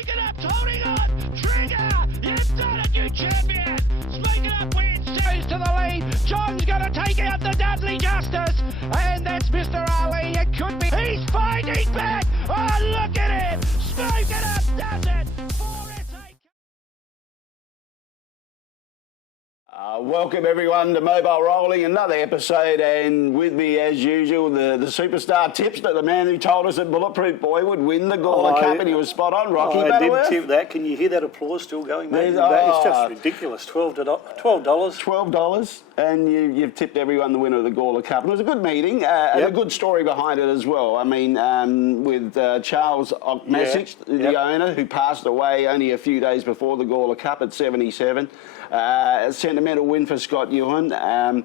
Spike it up's holding on. Trigger, you've done it, you champion. Spike it up wins. Goes to the lead. John's going to take out the Dudley Justice. And that's Mr. Ali. It could be. He's fighting back. Oh, look at him. Spike it up does it. Welcome everyone to Mobile Rolling, another episode, and with me as usual the superstar tipster, the man who told us that Bulletproof Boy would win the Gawler Cup, and he was spot on. Rocky Butterworth. I did tip that. Can you hear that applause still going, mate? It's just ridiculous. $12, and you've tipped everyone the winner of the Gawler Cup. And it was a good meeting, and a good story behind it as well. I mean, with Charles Ockmasic, the owner, who passed away only a few days before the Gawler Cup at 77. A sentimental win for Scott Ewan.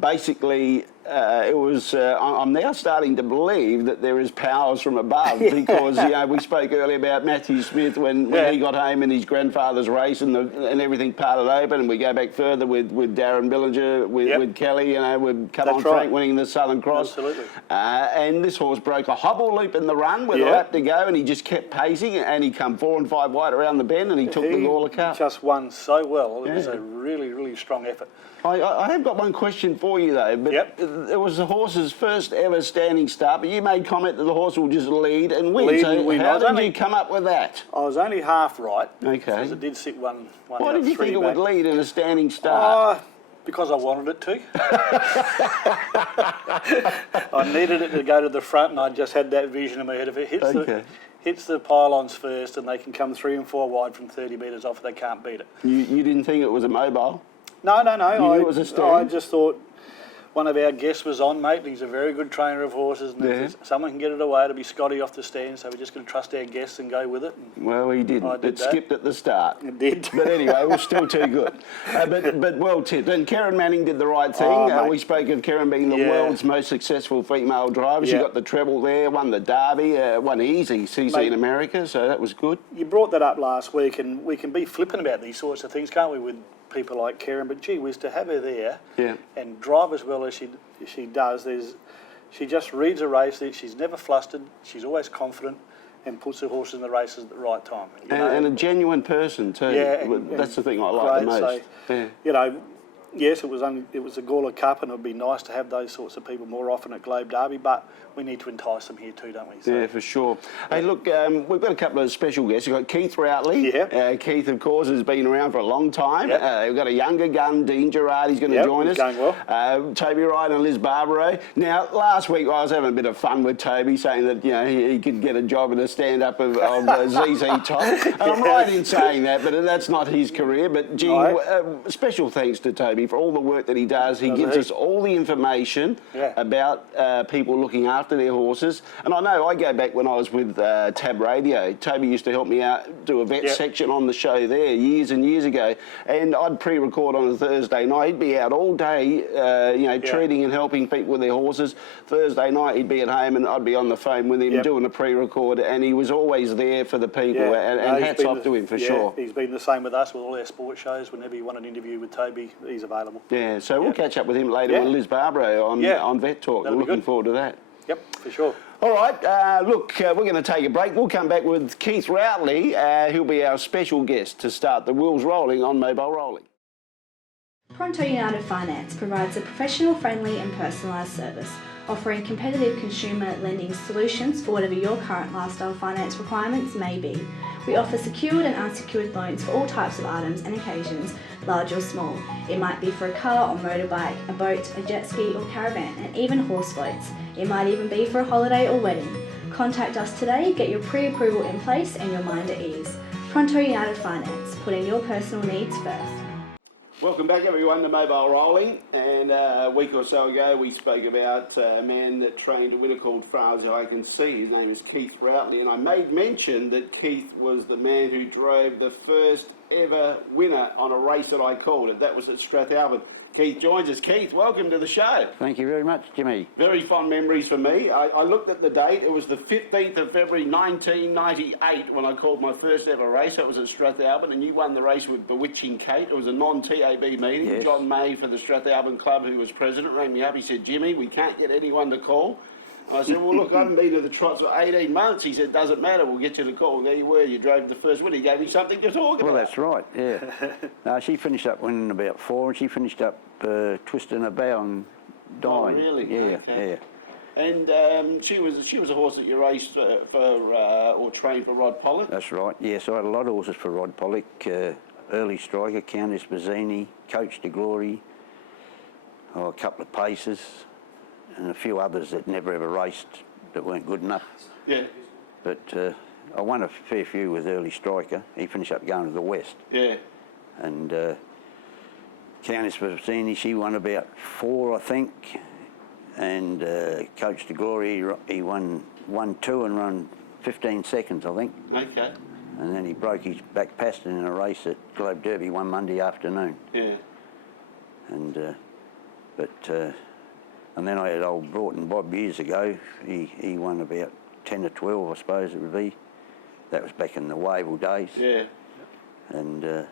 Basically, it was. I'm now starting to believe that there is powers from above because we spoke earlier about Matthew Smith when he got home in his grandfather's race and everything parted open, and we go back further with Darren Billinger, with Kelly, with Come On Frank winning the Southern Cross. Absolutely. And this horse broke a hobble loop in the run with a lap to go, and he just kept pacing, and he come 4 and 5 wide around the bend, and he took the Gawler Cup. Just won so well. It was a really, really strong effort. I have got one question for you though, but it was the horse's first ever standing start, but you made comment that the horse will just lead and win. How did you come up with that? I was only half right. Okay. Because it did sit one Why did you think it would lead in a standing start? Because I wanted it to. I needed it to go to the front, and I just had that vision in my head. If it hits the pylons first, and they can come 3 and 4 wide from 30 metres off, they can't beat it. You didn't think it was a mobile? No. You knew it was a stand? I just thought one of our guests was on, mate. He's a very good trainer of horses, and if someone can get it away, it'll be Scotty off the stand, so we're just going to trust our guests and go with it. Well, he didn't. It skipped at the start. It did. But anyway, it was still too good. But well tipped. And Karen Manning did the right thing. We spoke of Karen being the world's most successful female driver. She got the treble there, won the Derby, won easy CC in America, so that was good. You brought that up last week, and we can be flippant about these sorts of things, can't we, with people like Karen? But gee whiz, to have her there and drive as well as she does, she just reads a race. She's never flustered. She's always confident and puts her horse in the races at the right time. And a genuine person too. That's the thing I like the most. So, yes, it was a Gawler Cup, and it would be nice to have those sorts of people more often at Globe Derby, but we need to entice them here too, don't we? So, yeah, for sure. Hey, look, we've got a couple of special guests. We've got Keith Routley. Keith, of course, has been around for a long time. We've got a younger gun, Dean Girardi, going to join us. Going well. Toby Ryan and Liz Barbaro. Now, last week I was having a bit of fun with Toby, saying that he could get a job in a stand-up of ZZ Top. And I'm right in saying that, but that's not his career. But special thanks to Toby for all the work that he does. He gives us all the information about people looking after their horses. And I know I go back when I was with Tab Radio. Toby used to help me out, do a vet section on the show there years and years ago. And I'd pre-record on a Thursday night. He'd be out all day, treating and helping people with their horses. Thursday night he'd be at home and I'd be on the phone with him doing a pre-record, and he was always there for the people. And hats off to him for sure. He's been the same with us with all our sports shows. Whenever you want an interview with Toby, he's available. Yeah, so we'll catch up with him later on Liz Barbaro on Vet Talk. I'm looking forward to that. Yep, for sure. All right, look, we're going to take a break. We'll come back with Keith Routley. He'll be our special guest to start the wheels rolling on Mobile Rolling. Pronto United Finance provides a professional, friendly and personalised service, offering competitive consumer lending solutions for whatever your current lifestyle finance requirements may be. We offer secured and unsecured loans for all types of items and occasions, large or small. It might be for a car or motorbike, a boat, a jet ski or caravan, and even horse floats. It might even be for a holiday or wedding. Contact us today, get your pre-approval in place and your mind at ease. Pronto United Finance, putting your personal needs first. Welcome back everyone to Mobile Rolling, and a week or so ago we spoke about a man that trained a winner called Far As I Can See. His name is Keith Routley, and I made mention that Keith was the man who drove the first ever winner on a race that I called it. That was at Strathalbyn. Keith joins us. Keith, welcome to the show. Thank you very much, Jimmy. Very fond memories for me. I looked at the date. It was the 15th of February 1998 when I called my first ever race. It was at Strathalbyn, and you won the race with Bewitching Kate. It was a non-TAB meeting. Yes. John May for the Strathalbyn Club, who was president, rang me up. He said, Jimmy, we can't get anyone to call. I said, well, look, I haven't been to the trots for 18 months. He said, doesn't matter, we'll get you the call. And there you were, you drove the first win. He gave me something to talk about. Well, that's right, yeah. No, she finished up winning about 4, and she finished up twisting her bow and dying. Oh, really? Yeah, okay. yeah. And she was a horse that you raced or trained for Rod Pollock? That's right, yes. I had a lot of horses for Rod Pollock. Early striker, Countess Bazzini, Coach de Glory, a couple of paces, and a few others that never ever raced that weren't good enough. Yeah. But I won a fair few with early striker. He finished up going to the West. Yeah. And Countess Bazzini, she won about 4, I think. And Coach de Glory, he won 2 and run 15 seconds, I think. Okay. And then he broke his back paston in a race at Globe Derby one Monday afternoon. Yeah. And and then I had old Broughton Bob years ago. He won about 10 or 12, I suppose it would be. That was back in the Wayville days. Yeah. And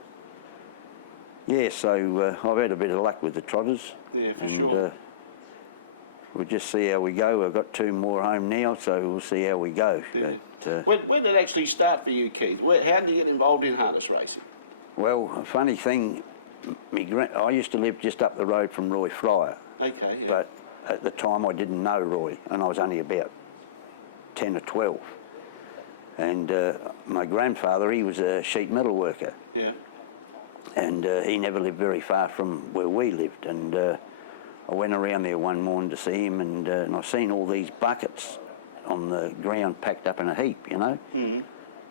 yeah, so I've had a bit of luck with the trotters. Yeah, for and, sure. We'll just see how we go. We've got 2 more home now, so we'll see how we go. Yeah. But, When did it actually start for you, Keith? How did you get involved in harness racing? well, a funny thing, I used to live just up the road from Roy Fryer. Okay, yeah. But at the time I didn't know Roy, and I was only about 10 or 12. And my grandfather, he was a sheet metal worker. Yeah. And he never lived very far from where we lived. And I went around there one morning to see him, and I seen all these buckets on the ground packed up in a heap, you know. Mm.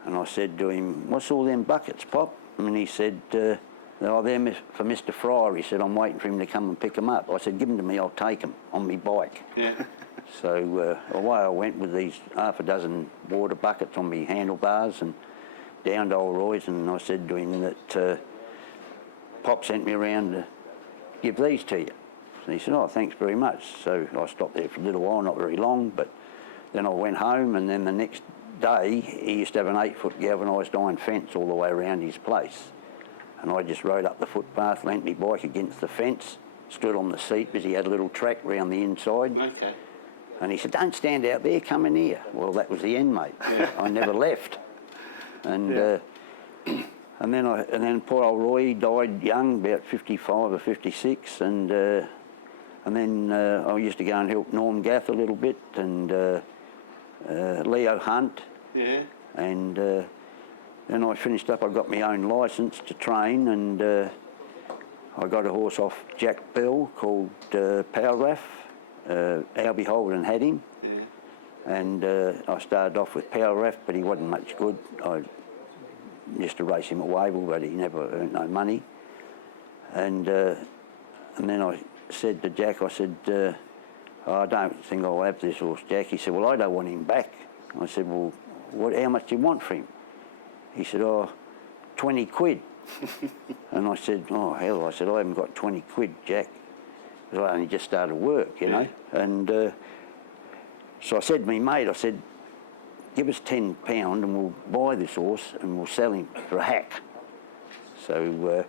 And I said to him, what's all them buckets, Pop? And he said, they're for Mr. Fryer. He said, I'm waiting for him to come and pick them up. I said, give them to me, I'll take them on my bike. Yeah. So away I went with these half a dozen water buckets on me handlebars and down to old Roy's, and I said to him that Pop sent me around to give these to you. And he said, oh, thanks very much. So I stopped there for a little while, not very long, but then I went home, and then the next day he used to have an 8-foot galvanised iron fence all the way around his place. And I just rode up the footpath, leant my bike against the fence, stood on the seat because he had a little track round the inside. Okay. And he said, don't stand out there, come in here. Well, that was the end, mate. Yeah. I never left. And Yeah. and then poor old Roy, he died young, about 55 or 56. And then I used to go and help Norm Gath a little bit, and Leo Hunt. Yeah. And then I finished up, I got my own licence to train, and I got a horse off Jack Bell called Powerraff. Albie Holden had him. Yeah. And I started off with Powerraff, but he wasn't much good. I used to race him at Wayville, but he never earned no money. And then I said to Jack, I said, I don't think I'll have this horse, Jack. He said, well, I don't want him back. I said, well, how much do you want for him? He said, oh, 20 quid. And I said, oh, hell, I said, I haven't got 20 quid, Jack. Because I only just started work, you know. And so I said to me mate, I said, give us £10 and we'll buy this horse and we'll sell him for a hack. So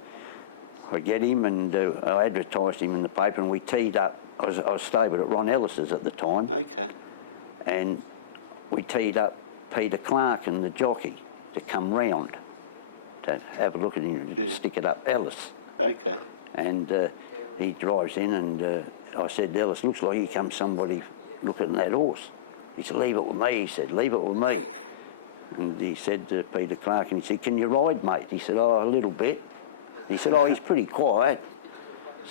I get him, and I advertised him in the paper, and we teed up. I was stabled at Ron Ellis's at the time. Okay. And we teed up Peter Clark and the jockey to come round to have a look at him, to stick it up Ellis. Okay. And he drives in, and I said to Ellis, looks like here comes somebody looking at that horse. He said, leave it with me. He said, leave it with me. And he said to Peter Clark, and he said, can you ride, mate? He said, oh, a little bit. He said, oh, he's pretty quiet.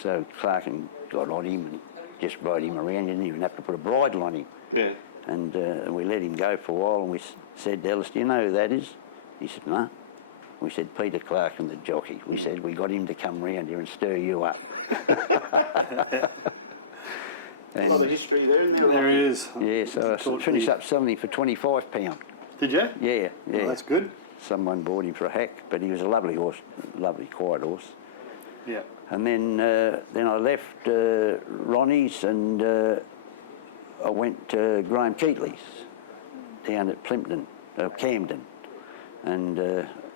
So Clark got on him and just rode him around. Didn't even have to put a bridle on him. Yeah. And we let him go for a while, and we said to Ellis, do you know who that is? He said, no. We said, Peter Clark and the jockey. We said, we got him to come round here and stir you up. A lot of history there, isn't there? There is. Yeah, so I finished up selling him for £25. Did you? Yeah. Well, that's good. Someone bought him for a hack, but he was a lovely horse, lovely, quiet horse. Yeah. And then I left Ronnie's, and I went to Graham Keatley's down at Plimpton, Camden, and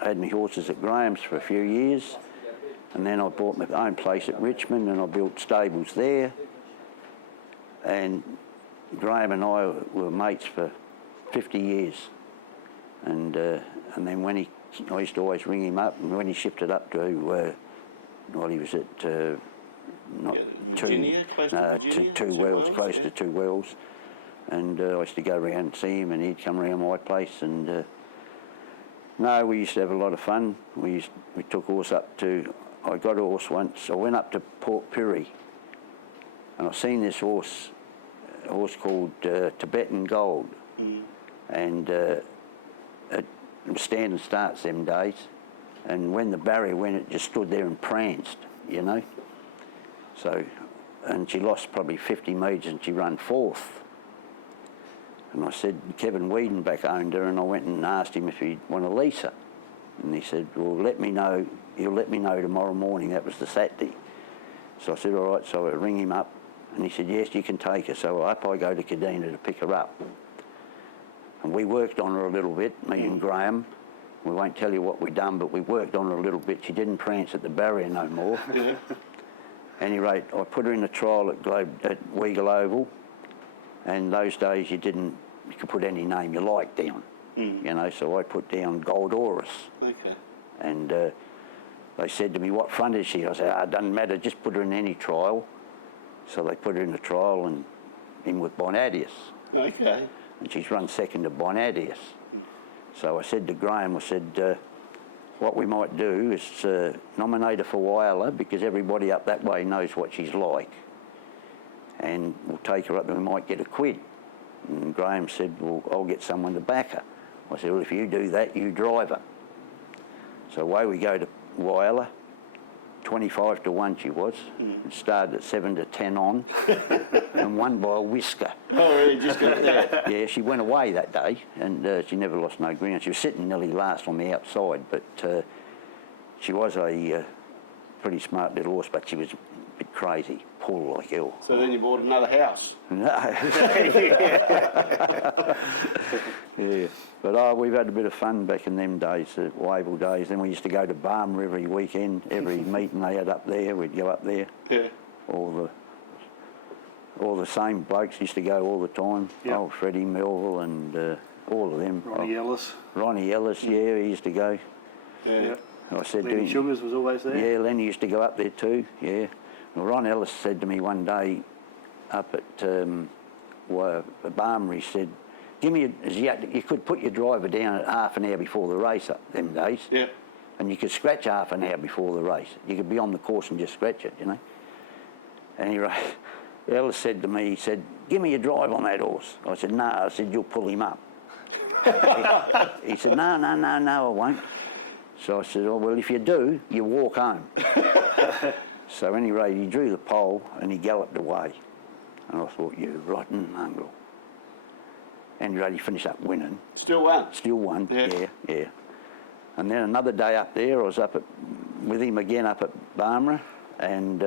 I had my horses at Graham's for a few years, and then I bought my own place at Richmond, and I built stables there. And Graham and I were mates for 50 years, and then when I used to always ring him up, and when he shifted up to, he was at Virginia, close to Virginia, Two Wells, close to Two Wells, and I used to go around and see him, and he'd come around my place, and no, we used to have a lot of fun. We took horse up to. I got a horse once. I went up to Port Pirie, and I seen this horse, a horse called Tibetan Gold, and it was stand and starts them days, and when the barrier went, it just stood there and pranced, you know. So, and she lost probably 50 metres and she ran fourth. And I said, Kevin Wiedenbach owned her, and I went and asked him if he'd want to lease her. And he said, well, let me know, he'll let me know tomorrow morning. That was the Saturday. So I said, all right, so I ring him up, and he said, yes, you can take her. So up I go to Kadina to pick her up. And we worked on her a little bit, me and Graham. We won't tell you what we done, but we worked on her a little bit. She didn't prance at the barrier no more. Yeah. At any rate, I put her in a trial at Wayville Oval, and those days you could put any name you liked down, you know, so I put down Goldorus. Okay. And they said to me, what front is she? I said, it doesn't matter, just put her in any trial. So they put her in a trial and in with Bonadius. Okay. And she's run second to Bonadius. So I said to Graham, I said, what we might do is nominate her for Whyalla, because everybody up that way knows what she's like. And we'll take her up and we might get a quid. And Graham said, well, I'll get someone to back her. I said, well, if you do that, you drive her. So away we go to Whyalla. 25 to 1 she was. It started at 7 to 10 on and won by a whisker. Oh, really? Just got there? Yeah, she went away that day, and she never lost no ground. She was sitting nearly last on the outside, but she was a pretty smart little horse, but she was a bit crazy, pull like hell. So then you bought another house? No. Yeah, but we've had a bit of fun back in them days, the Wayville days. Then we used to go to Barmer every weekend, every meeting they had up there, we'd go up there. Yeah. All the same blokes used to go all the time. Yep. Oh, Freddie Melville and all of them. Ronnie Ellis. Ronnie Ellis, yeah, he used to go. Yeah. Yep. I said, Lenny Sugars was always there. yeah, Lenny used to go up there too, yeah. Well, Ron Ellis said to me one day up at Barmer, he said, you could put your driver down at half an hour before the race up them days. Yeah. And you could scratch half an hour before the race. You could be on the course and just scratch it, you know. And Ellis said to me, he said, give me your drive on that horse. I said, no. I said, you'll pull him up. He said, no, I won't. So I said, oh, well, if you do, you walk home. So anyway, he drew the pole and he galloped away. And I thought, you rotten mongrel. Anyway, he finished up winning. Still won? Still won, Yeah. yeah. And then another day up there, I was up with him again up at Barmera, and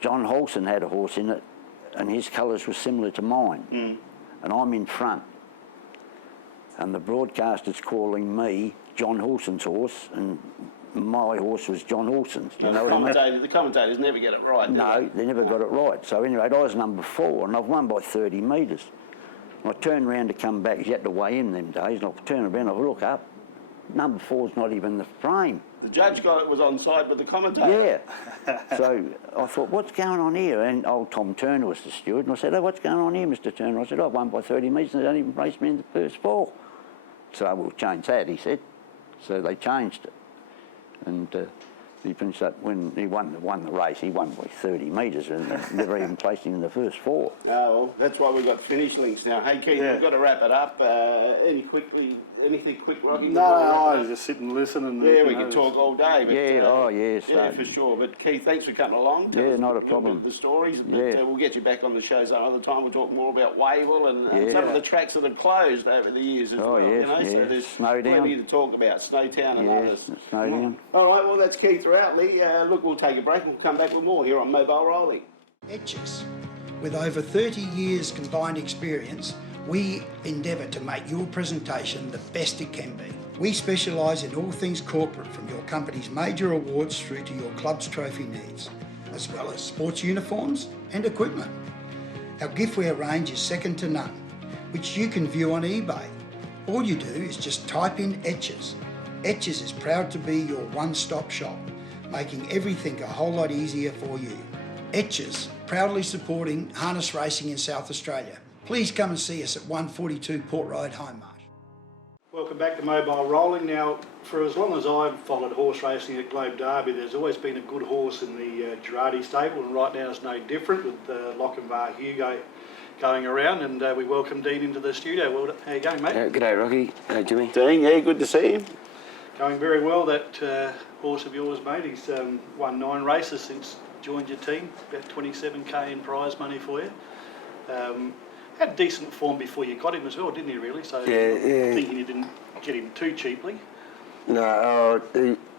John Holson had a horse in it, and his colours were similar to mine. And I'm in front. And the broadcaster's calling me John Holson's horse, and my horse was John Holson's. You know what I mean? The commentators never get it right, do No, they never got it right. So anyway, I was number 4, and I've won by 30 metres. I turned round to come back, you had to weigh in them days, and I turned around, I look up, number 4's not even in the frame. The judge was on side with the commentator. Yeah. So I thought, what's going on here? And old Tom Turner was the steward, and I said, oh, what's going on here, Mr. Turner? I said, I've won by 30 metres, and they don't even race me in the first 4. So we'll change that, he said. So they changed it. And he finished up when he won the race. He won by 30 metres and never even placed him in the first 4. Oh, well, that's why we've got finish links now. Hey, Keith, we've got to wrap it up. Anything quick, Rocky? No, I just sit and listen. And yeah, we can talk all day. But, yeah, yeah, for sure. But Keith, thanks for coming along. Yeah, not a problem. The stories. Yeah. We'll get you back on the show some other time. We'll talk more about Wayville and some of the tracks that have closed over the years as well. Yes, you know? So there's Snowdown. plenty to talk about. Snowtown and others. Snowdown. All right, well, that's Keith Routley. Look, we'll take a break and we'll come back with more here on Mobile Rolling. Etches. With over 30 years combined experience, we endeavour to make your presentation the best it can be. We specialise in all things corporate, from your company's major awards through to your club's trophy needs, as well as sports uniforms and equipment. Our giftware range is second to none, which you can view on eBay. All you do is just type in Etches. Etches is proud to be your one-stop shop, making everything a whole lot easier for you. Etches, proudly supporting harness racing in South Australia. Please come and see us at 142 Port Road, Hindmarsh. Welcome back to Mobile Rolling. Now, for as long as I've followed horse racing at Globe Derby, there's always been a good horse in the Girardi stable, and right now it's no different with Lochinvar Hugo going around, and we welcome Dean into the studio. Well, how you going, mate? G'day, Rocky. Hey, Jimmy. Dean, yeah, good to see you. Going very well. That horse of yours, mate, he's won 9 races since joined your team, about 27k in prize money for you. Had decent form before you got him as well, didn't he, really? So Yeah. thinking you didn't get him too cheaply. No,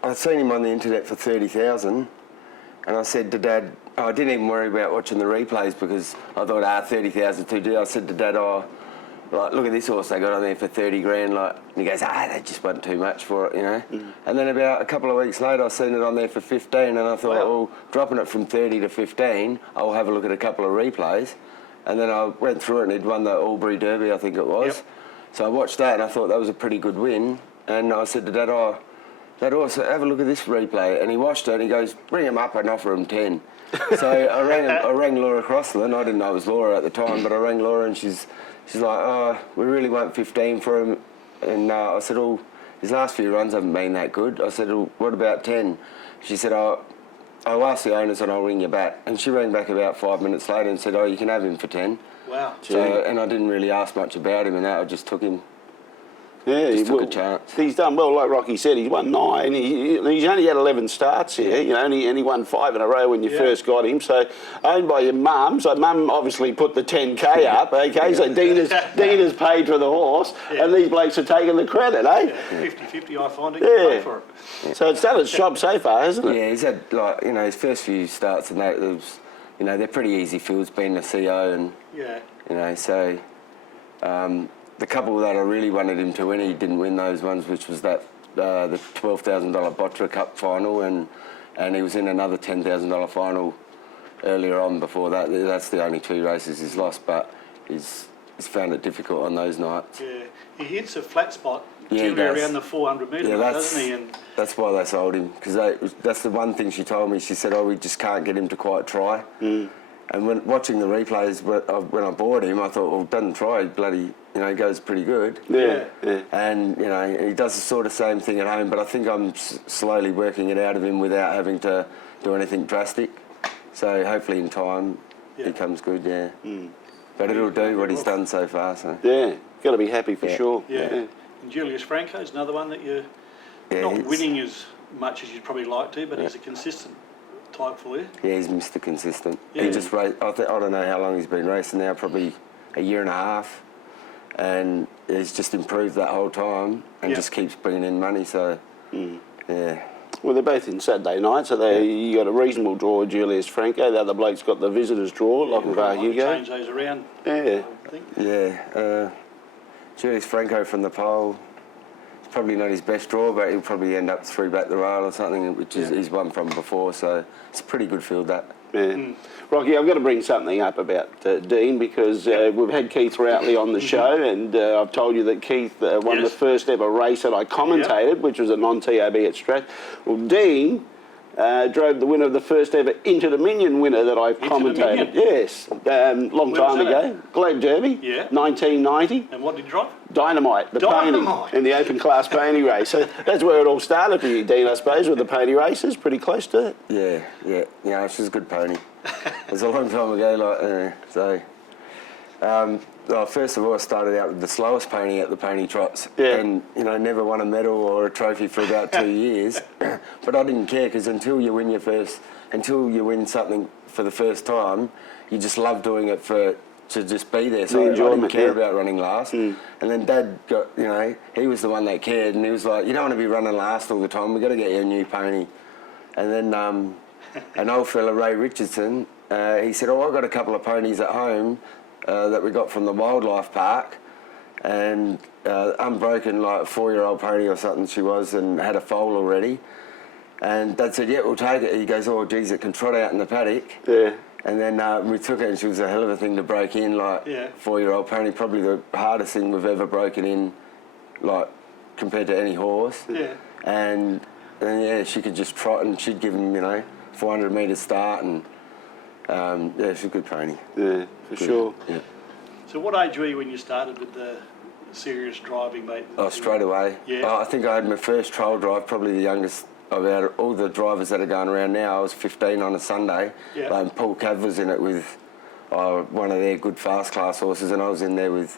I seen him on the internet for 30,000, and I said to Dad, I didn't even worry about watching the replays because I thought, 30,000 too dear. I said to Dad, like, look at this horse they got on there for 30 grand, like, and he goes, they just want too much for it, you know. And then about a couple of weeks later, I seen it on there for 15, and I thought, well, dropping it from 30 to 15, I'll have a look at a couple of replays. And then I went through it, and he'd won the Albury Derby, I think it was. Yep. So I watched that, and I thought that was a pretty good win. And I said to Dad, Dad, have a look at this replay. And he watched it, and he goes, bring him up and offer him 10. So I rang Laura Crossland. I didn't know it was Laura at the time, but I rang Laura, and she's like, we really want 15 for him. And I said, his last few runs haven't been that good. I said, what about 10? She said, I'll ask the owners and I'll ring you back. And she rang back about 5 minutes later and said, you can have him for 10. Wow. So, and I didn't really ask much about him and that. I just took him. Yeah, just took a chance. He's done well, like Rocky said. He's won 9. He's only had 11 starts here, you know, and he won 5 in a row when you first got him. So owned by your mum. So mum obviously put the 10k up. Okay, so Dean has paid for the horse, and these blokes are taking the credit, eh? 50-50, I find it. You pay for it. Yeah. So it's done its job so far, hasn't it? Yeah, he's had his first few starts and that. It was, they're pretty easy fields, being the CO and so. The couple that I really wanted him to win, he didn't win those ones, which was that the $12,000 Botra Cup final, and he was in another $10,000 final earlier on before that. That's the only 2 races he's lost, but he's found it difficult on those nights. Yeah, he hits a flat spot generally around the 400 metre mark, doesn't he? And that's why they sold him, because that's the one thing she told me. She said, we just can't get him to quite try. And when watching the replays when I bought him, I thought, well, doesn't try, bloody, he goes pretty good. Yeah. And, he does the sort of same thing at home, but I think I'm slowly working it out of him without having to do anything drastic. So hopefully in time he comes good, But it'll do what he's done so far, so. Yeah, got to be happy for sure. Yeah. And Julius Franco is another one that you're not winning as much as you'd probably like to, but he's a consistent type for you. Yeah, he's Mr. Consistent. Yeah. He just I don't know how long he's been racing now, probably a year and a half, and he's just improved that whole time and just keeps bringing in money. So, yeah. Well, they're both in Saturday night, so you got a reasonable draw, Julius Franco. The other bloke's got the visitors' draw, Lochinvar Hugo. Change those around. Yeah. I think. Yeah. Julius Franco from the pole. It's probably not his best draw, but he'll probably end up 3 back the rail or something, which is he's won from before. So it's a pretty good field, that. Yeah. Rocky, I've got to bring something up about Dean, because we've had Keith Routley on the show, and I've told you that Keith won the first ever race that I commentated, which was a non-TAB at Strath. Well, Dean drove the winner of the first ever Inter-Dominion winner that I've commentated. Yes, long time ago. Globe Derby, 1990. And what did he drive? Dynamite, the pony, in the open class pony race. So that's where it all started for you, Dean, I suppose, with the pony races, pretty close to it. Yeah, she's a good pony. It was a long time ago, well, first of all, I started out with the slowest pony at the pony trots, and never won a medal or a trophy for about 2 years. But I didn't care, because until you win something for the first time, you just love doing it to just be there. So I didn't care about running last. And then Dad got, he was the one that cared, and he was like, you don't want to be running last all the time. We've got to get you a new pony. And then an old fella, Ray Richardson, he said, I've got a couple of ponies at home that we got from the wildlife park, and unbroken, like a 4-year-old pony or something she was, and had a foal already. And Dad said, we'll take it. He goes, geez, it can trot out in the paddock. Yeah. And then we took it, and she was a hell of a thing to break in, like 4-year-old pony, probably the hardest thing we've ever broken in, like compared to any horse. Yeah. And yeah, she could just trot, and she'd give him, 400 metre start, and yeah, she's a good pony. Yeah, for sure. Yeah. So what age were you when you started with the serious driving, mate? Oh, straight away. Yeah. Oh, I think I had my first trial drive, probably the youngest of all the drivers that are going around now. I was 15 on a Sunday. Yeah. And Paul Cav was in it with one of their good fast class horses, and I was in there with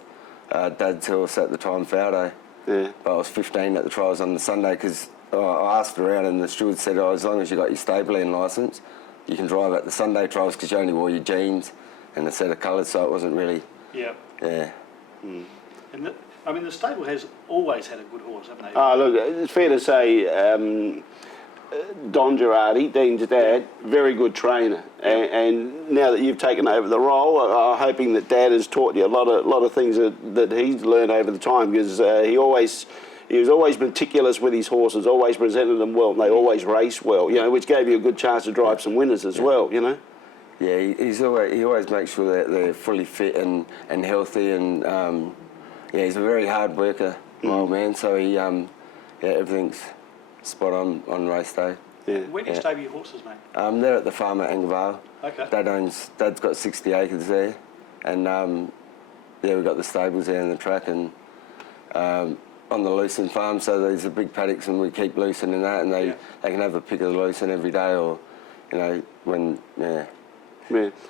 Dad's horse at the time, Faudo. Yeah. But I was 15 at the trials on the Sunday because I asked around, and the steward said, as long as you got your stabling licence, you can drive at the Sunday trials because you only wore your jeans and a set of colours, so it wasn't really... Yeah. Yeah. Mm. And the stable has always had a good horse, haven't they? Oh, look, it's fair to say Don Girardi, Dean's dad, very good trainer. And now that you've taken over the role, I'm hoping that Dad has taught you a lot of things that he's learned over the time, because he was always meticulous with his horses, always presented them well, and they always raced well, which gave you a good chance to drive some winners as well, Yeah, he always makes sure that they're fully fit and healthy, and yeah, he's a very hard worker, my old man. So he, everything's spot on race day. Yeah. Where do you stable your horses, mate? They're at the farm at Angevale. Okay. Dad's got 60 acres there, and yeah, we've got the stables there and the track, and on the Lucerne farm. So there's a big paddocks, and we keep Lucerne in that, and they can have a pick of the Lucerne every day, or when Yeah.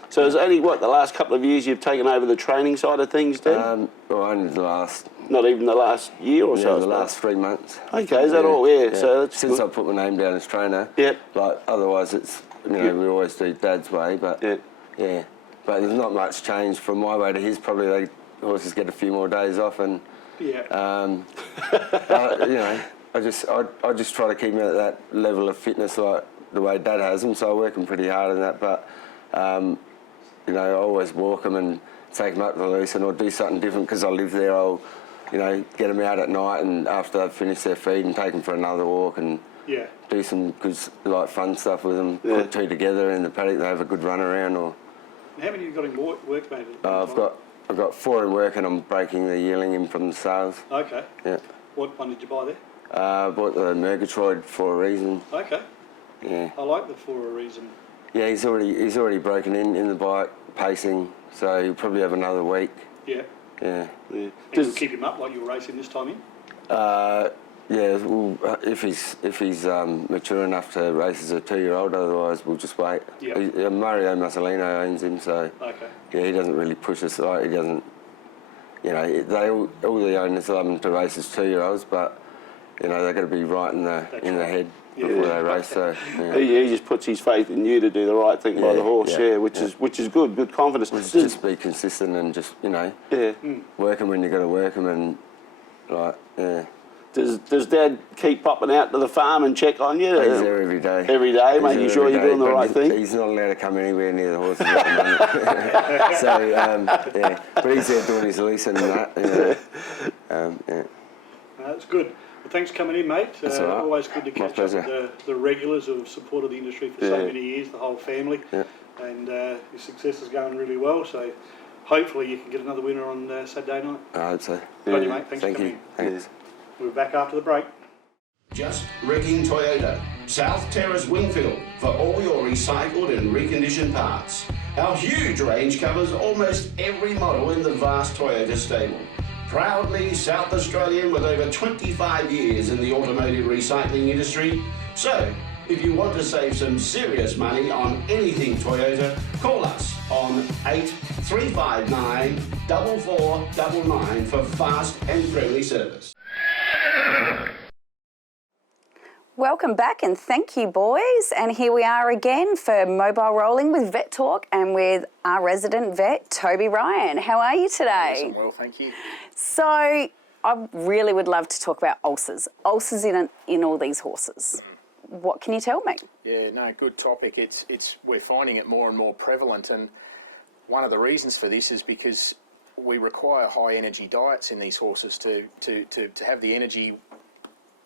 So is it only, the last couple of years you've taken over the training side of things, Dan? Well, only the last... Not even the last year or so? The last 3 months. Okay, is that all? Yeah. So that's since good. I put my name down as trainer. Yeah. Like, otherwise it's, we always do Dad's way, but... Yeah. But there's not much change from my way to his. Probably the horses get a few more days off, and... Yeah. I just try to keep him at that level of fitness like the way Dad has him, so I work him pretty hard on that, but... I always walk them and take them up to the Lucerne, or do something different because I live there. I'll, get them out at night, and after they've finished their feed, and take them for another walk, and do some good, fun stuff with them. Put two together in the paddock, they have a good run around. Or how many have you got in work, mate? I've got 4 in work, and I'm breaking the yearling in from the sales. Okay. Yeah. What one did you buy there? I bought the Murgatroyd For a Reason. Okay. Yeah. I like the For a Reason. Yeah, he's already broken in the bike, pacing, so he'll probably have another week. Yeah. Yeah. And you'll keep him up like you're racing this time in? Yeah, well, if he's mature enough to race as a 2-year-old, otherwise we'll just wait. Yep. Mario Mussolino owns him, so yeah, he doesn't really push us. He doesn't, all the owners love him to race as 2-year-olds, but they've got to be right in the head before they race. So he just puts his faith in you to do the right thing by the horse, which is good confidence. Just be consistent and just work him when you got to work him, and Does Dad keep popping out to the farm and check on you? He's there every day. Every day, making sure you're doing the right thing? He's not allowed to come anywhere near the horses at the moment. So, but he's there doing his Lucerne and that. That's good. Well, thanks for coming in, mate. That's all right. Always good to catch up with the regulars who have supported the industry for so many years, the whole family. Yeah. And your success is going really well, so hopefully you can get another winner on Saturday night. I hope so. Good on you, mate. Thanks for coming in. Thanks. We'll be back after the break. Just Wrecking Toyota, South Terrace Wingfield, for all your recycled and reconditioned parts. Our huge range covers almost every model in the vast Toyota stable. Proudly South Australian with over 25 years in the automotive recycling industry. So, if you want to save some serious money on anything Toyota, call us on 8359 4499 for fast and friendly service. Welcome back and thank you, boys. And here we are again for Mobile Rolling with Vet Talk and with our resident vet, Toby Ryan. How are you today? Yes, I'm well, thank you. So I really would love to talk about ulcers. Ulcers in all these horses. What can you tell me? Yeah, no, good topic. We're finding it more and more prevalent, and one of the reasons for this is because we require high energy diets in these horses to have the energy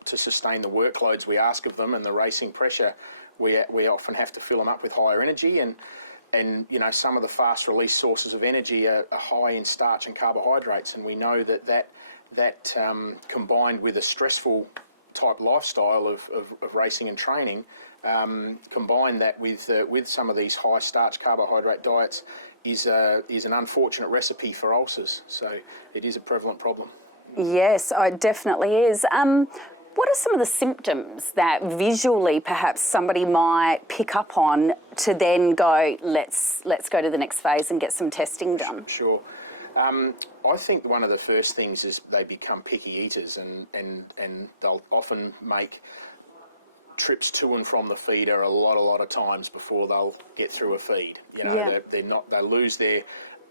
to sustain the workloads we ask of them and the racing pressure. We often have to fill them up with higher energy, and you know, some of the fast release sources of energy are high in starch and carbohydrates, and we know that combined with a stressful type lifestyle of racing and training, combine that with some of these high starch carbohydrate diets is an unfortunate recipe for ulcers. So it is a prevalent problem. Yes, it definitely is. What are some of the symptoms that visually perhaps somebody might pick up on to then go, let's go to the next phase and get some testing done? Sure. I think one of the first things is they become picky eaters, and they'll often make trips to and from the feeder a lot of times before they'll get through a feed. You know, they lose their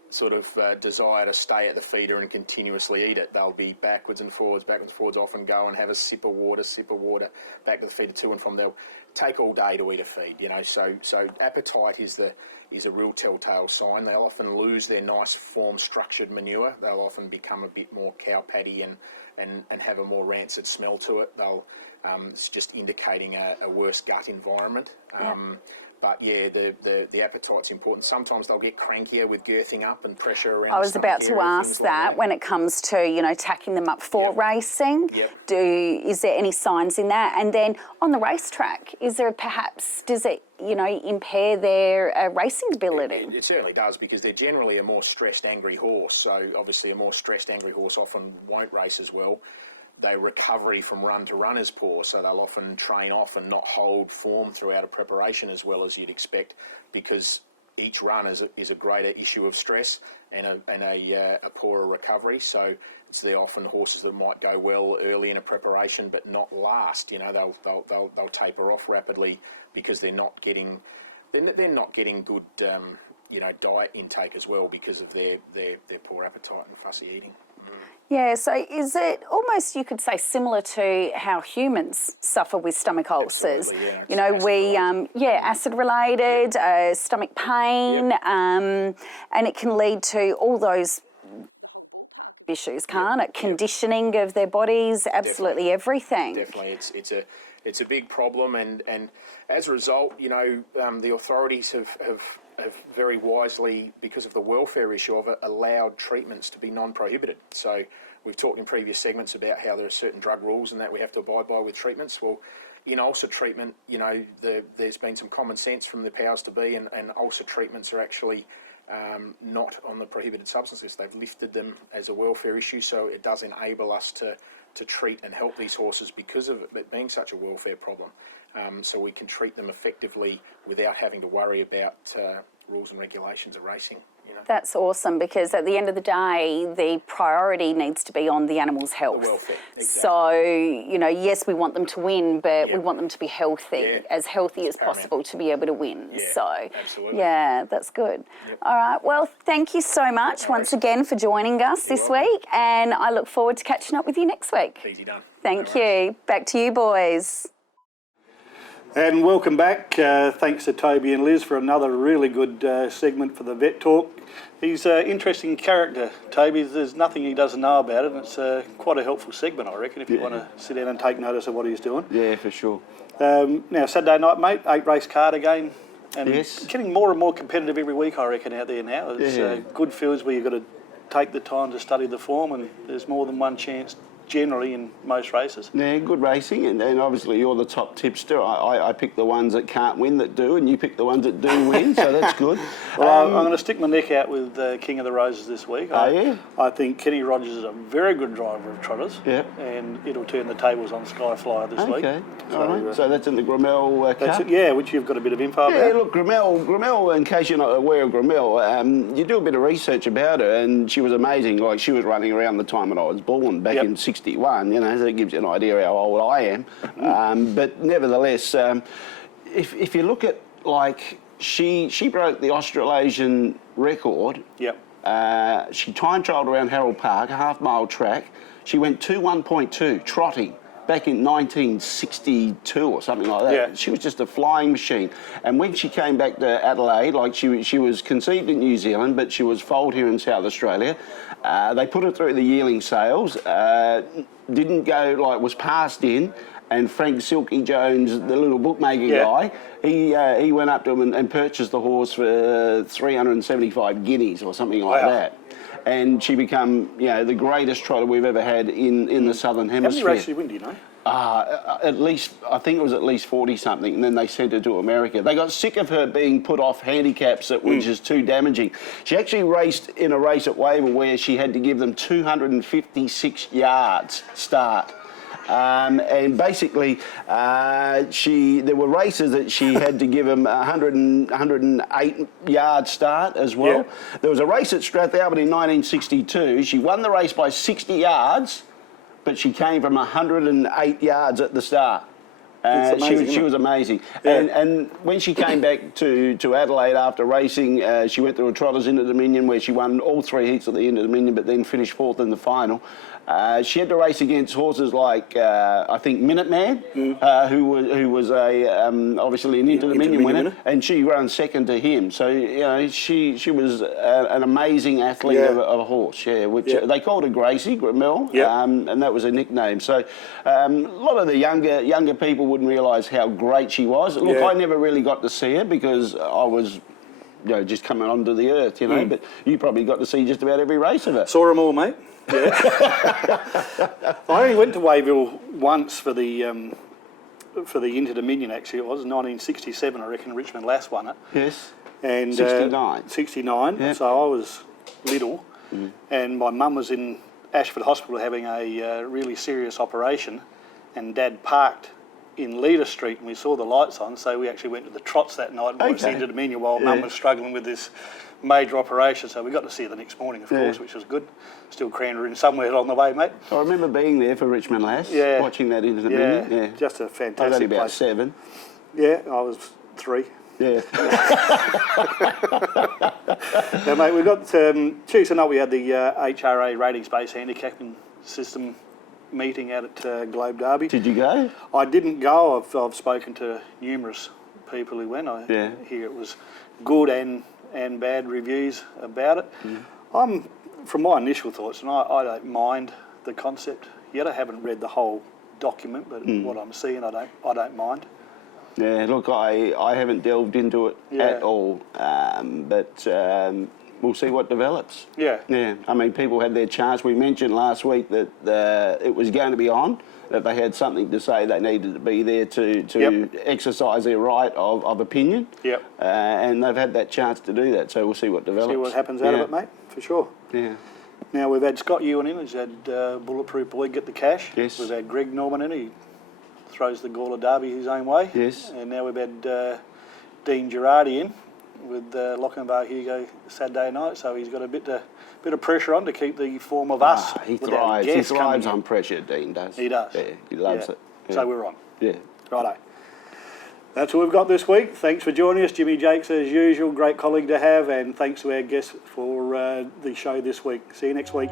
sort of desire to stay at the feeder and continuously eat it. They'll be backwards and forwards, often go and have a sip of water, back to the feeder, to and from. They'll take all day to eat a feed, you know, so appetite is a real telltale sign. They'll often lose their nice form structured manure. They'll often become a bit more cow patty and have a more rancid smell to it. It's just indicating a worse gut environment. But yeah, the appetite's important. Sometimes they'll get crankier with girthing up and pressure around. I was about to ask that when it comes to, you know, tacking them up for racing. Is there any signs in that? And then on the racetrack, does it, you know, impair their racing ability? It certainly does, because they're generally a more stressed, angry horse. So obviously a more stressed, angry horse often won't race as well. Their recovery from run to run is poor, so they'll often train off and not hold form throughout a preparation as well as you'd expect, because each run is a greater issue of stress and a poorer recovery. So they're often horses that might go well early in a preparation but not last. You know, they'll taper off rapidly because they're not getting good you know, diet intake as well because of their poor appetite and fussy eating. Yeah, so is it almost, you could say, similar to how humans suffer with stomach ulcers? Yeah, you know, acid-related, stomach pain, and it can lead to all those issues, can't it? Conditioning of their bodies, absolutely everything. Definitely, it's a big problem, and as a result, you know, the authorities have very wisely, because of the welfare issue of it, allowed treatments to be non-prohibited. So we've talked in previous segments about how there are certain drug rules and that we have to abide by with treatments. Well, in ulcer treatment, you know, there's been some common sense from the powers to be, and ulcer treatments are actually not on the prohibited substance list. They've lifted them as a welfare issue, so it does enable us to treat and help these horses because of it being such a welfare problem. So we can treat them effectively without having to worry about rules and regulations of racing. You know. That's awesome, because at the end of the day, the priority needs to be on the animal's health. The welfare, exactly. So, you know, yes, we want them to win, but we want them to be healthy, as healthy as possible to be able to win. Yeah, so, absolutely. Yeah, that's good. All right, well, thank you so much once again for joining us this week, and I look forward to catching up with you next week. Easy done. Thank you. Back to you, boys. And welcome back. Thanks to Toby and Liz for another really good segment for the Vet Talk. He's an interesting character, Toby. There's nothing he doesn't know about it, and it's quite a helpful segment, I reckon, if you want to sit down and take notice of what he's doing. Yeah, for sure. Now, Saturday night, mate, 8-race card again. And yes. Getting more and more competitive every week, I reckon, out there now. It's good fields where you've got to take the time to study the form, and there's more than one chance generally in most races. Yeah, good racing, and obviously you're the top tipster. I pick the ones that can't win that do, and you pick the ones that do win, so that's good. Well, I'm going to stick my neck out with King of the Roses this week. I think Kenny Rogers is a very good driver of trotters, and it'll turn the tables on Skyflyer this week. Okay, all right. So that's in the Grimmel Cup? That's it, yeah, which you've got a bit of info about. Yeah, look, Grimmel, in case you're not aware of Grimmel, you do a bit of research about her, and she was amazing. Like, she was running around the time when I was born, back in 61, you know, so it gives you an idea how old I am. But nevertheless, if you look at, like, she broke the Australasian record. Yep. She time trialled around Harold Park, a half-mile track. She went 2:1.2 trotting. back in 1962 or something like that. Yeah. She was just a flying machine. And when she came back to Adelaide, like she was conceived in New Zealand, but she was foaled here in South Australia. They put her through the yearling sales, didn't go, like, was passed in, and Frank Silky Jones, the little bookmaker guy, he went up to him and purchased the horse for 375 guineas or something like that. And she became, the greatest trotter we've ever had in the Southern Hemisphere. How many races did you win, do you know? At least, I think it was at least 40 something, and then they sent her to America. They got sick of her being put off handicaps that were just too damaging. She actually raced in a race at Wayville where she had to give them 256 yards start. And basically, there were races that she had to give him 108 yard start as well. Yeah. There was a race at Strathalbyn in 1962. She won the race by 60 yards, but she came from 108 yards at the start. She was amazing. Yeah. And when she came back to Adelaide after racing, she went to a Trotters Inter-Dominion where she won all 3 heats of the Inter-Dominion, but then finished 4th in the final. She had to race against horses like, I think, Minuteman, who was obviously an Inter-Dominion winner, and she ran second to him. So, she was an amazing athlete of a horse, which they called her Gracie, Gramel, and that was her nickname. So a lot of the younger people wouldn't realise how great she was. Look, I never really got to see her because I was just coming onto the earth, but you probably got to see just about every race of her. Saw them all, mate. Yeah. I only went to Wayville once for the Inter-Dominion, actually. It was 1967, I reckon. Richmond Lass won it. Yes. And 69. 69, so I was little. And my mum was in Ashford Hospital having a really serious operation, and Dad parked in Leader Street and we saw the lights on, so we actually went to the trots that night and watched the Inter-Dominion while Mum was struggling with this major operation, so we got to see her the next morning, of course, which was good. Still crammed her in somewhere along the way, mate. I remember being there for Richmond Lass, watching that Inter-Dominion. Yeah, just a fantastic I was only about place. 7. Yeah, I was 3. Yeah. Now, mate, we've got Tuesday night we had the HRA ratings-based handicapping system meeting out at Globe Derby. Did you go? I didn't go. I've spoken to numerous people who went. I hear it was good and bad reviews about it. From my initial thoughts, and I don't mind the concept yet. I haven't read the whole document, but what I'm seeing, I don't mind. Yeah, look, I haven't delved into it at all, but we'll see what develops. Yeah. Yeah, I mean, people had their chance. We mentioned last week that it was going to be on, that they had something to say, they needed to be there to exercise their right of opinion. Yep. And they've had that chance to do that, so we'll see what develops. See what happens out of it, mate, for sure. Yeah. Now, we've had Scott Ewan in, who's had Bulletproof Boy get the cash. Yes. We've had Greg Norman in, he throws the Gawler Derby his own way. Yes. And now we've had Dean Girardi in with Lochinvar Hugo Saturday night, so he's got a bit of pressure on to keep the form of us. He thrives. He thrives on pressure, Dean does. He does. Yeah, he loves it. Yeah. So we're on. Yeah. Righto. That's what we've got this week. Thanks for joining us, Jimmy Jacques, as usual. Great colleague to have, and thanks to our guests for the show this week. See you next week.